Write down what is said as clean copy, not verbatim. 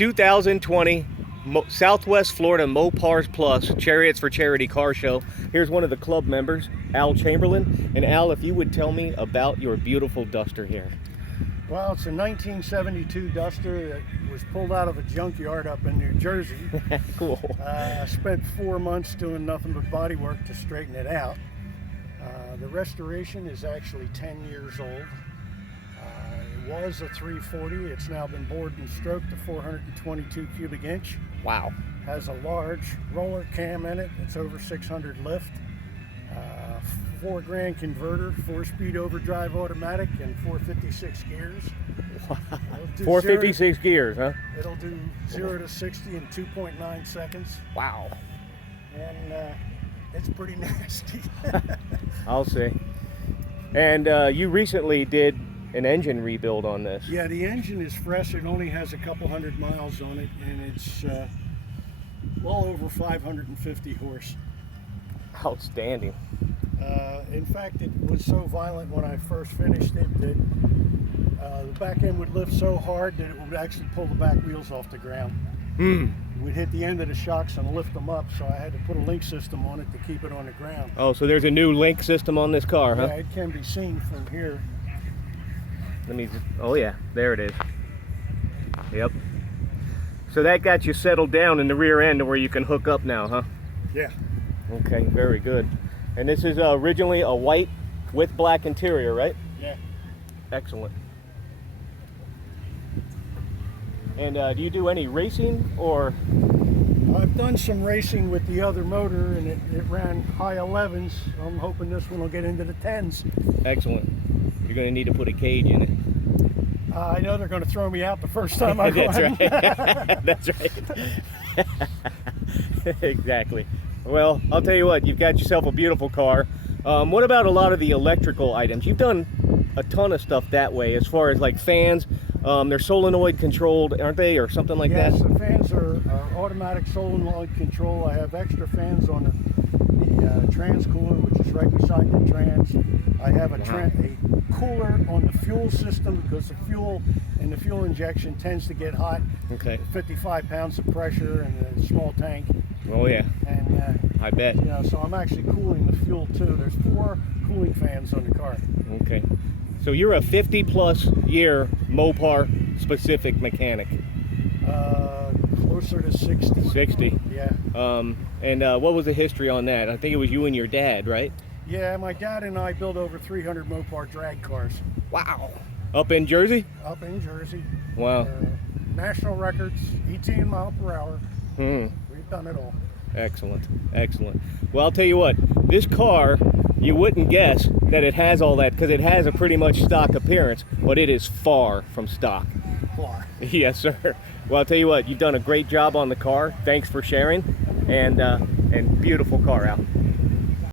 2020 Southwest Florida Mopars Plus Chariots for Charity car show. Here's one of the club members, Al Chamberlain. And Al, if you would tell me about your beautiful Duster here. Well, it's a 1972 Duster that was pulled out of a junkyard up in New Jersey. Cool. I spent 4 months doing nothing but body work to straighten it out. The restoration is actually 10 years old. It was a 340. It's now been bored and stroked to 422 cubic inch. Wow. Has a large roller cam in it. It's over 600 lift. 4 grand converter, 4-speed overdrive automatic, and 456 gears. Wow. 456 gears, huh? It'll do 0 to 60 in 2.9 seconds. Wow. And it's pretty nasty. I'll see. And you recently did an engine rebuild on this. Yeah, the engine is fresh. It only has a couple hundred miles on it, and it's well over 550 horse. Outstanding. In fact, it was so violent when I first finished it that the back end would lift so hard that it would actually pull the back wheels off the ground. We'd hit the end of the shocks and lift them up, so I had to put a link system on it to keep it on the ground. Oh, so there's a new link system on this car, huh? Yeah, it can be seen from here. Let me just, oh yeah, there it is. Yep. So that got you settled down in the rear end to where you can hook up now, huh? Yeah. Okay, very good. And this is originally a white with black interior, right? Yeah. Excellent. And do you do any racing or? I've done some racing with the other motor, and it ran high 11s. I'm hoping this one will get into the 10s. Excellent. You're going to need to put a cage in it. I know they're going to throw me out the first time I go in. That's right. Exactly. Well, I'll tell you what, you've got yourself a beautiful car. What about a lot of the electrical items? You've done a ton of stuff that way, as far as like fans. They're solenoid controlled, aren't they, or something like that? Yes, the fans are automatic solenoid control. I have extra fans on the trans cooler, which is right beside the trans. I have a cooler on the fuel system because the fuel in the fuel injection tends to get hot. Okay. 55 pounds of pressure in a small tank. Oh yeah. And I bet. you know, so I'm actually cooling the fuel too. There's 4 cooling fans on the car. Okay. So you're a 50-plus year Mopar specific mechanic. Closer to 60. 60. Yeah. And what was the history on that? I think it was you and your dad, right? Yeah, my dad and I built over 300 Mopar drag cars. Wow. Up in Jersey? Up in Jersey. Wow. National records, 18 mile per hour. We've done it all. Excellent. Excellent. Well, I'll tell you what, this car, you wouldn't guess that it has all that because it has a pretty much stock appearance, but it is far from stock. Far. Yes, sir. Well, I'll tell you what, you've done a great job on the car. Thanks for sharing, and beautiful car, Al.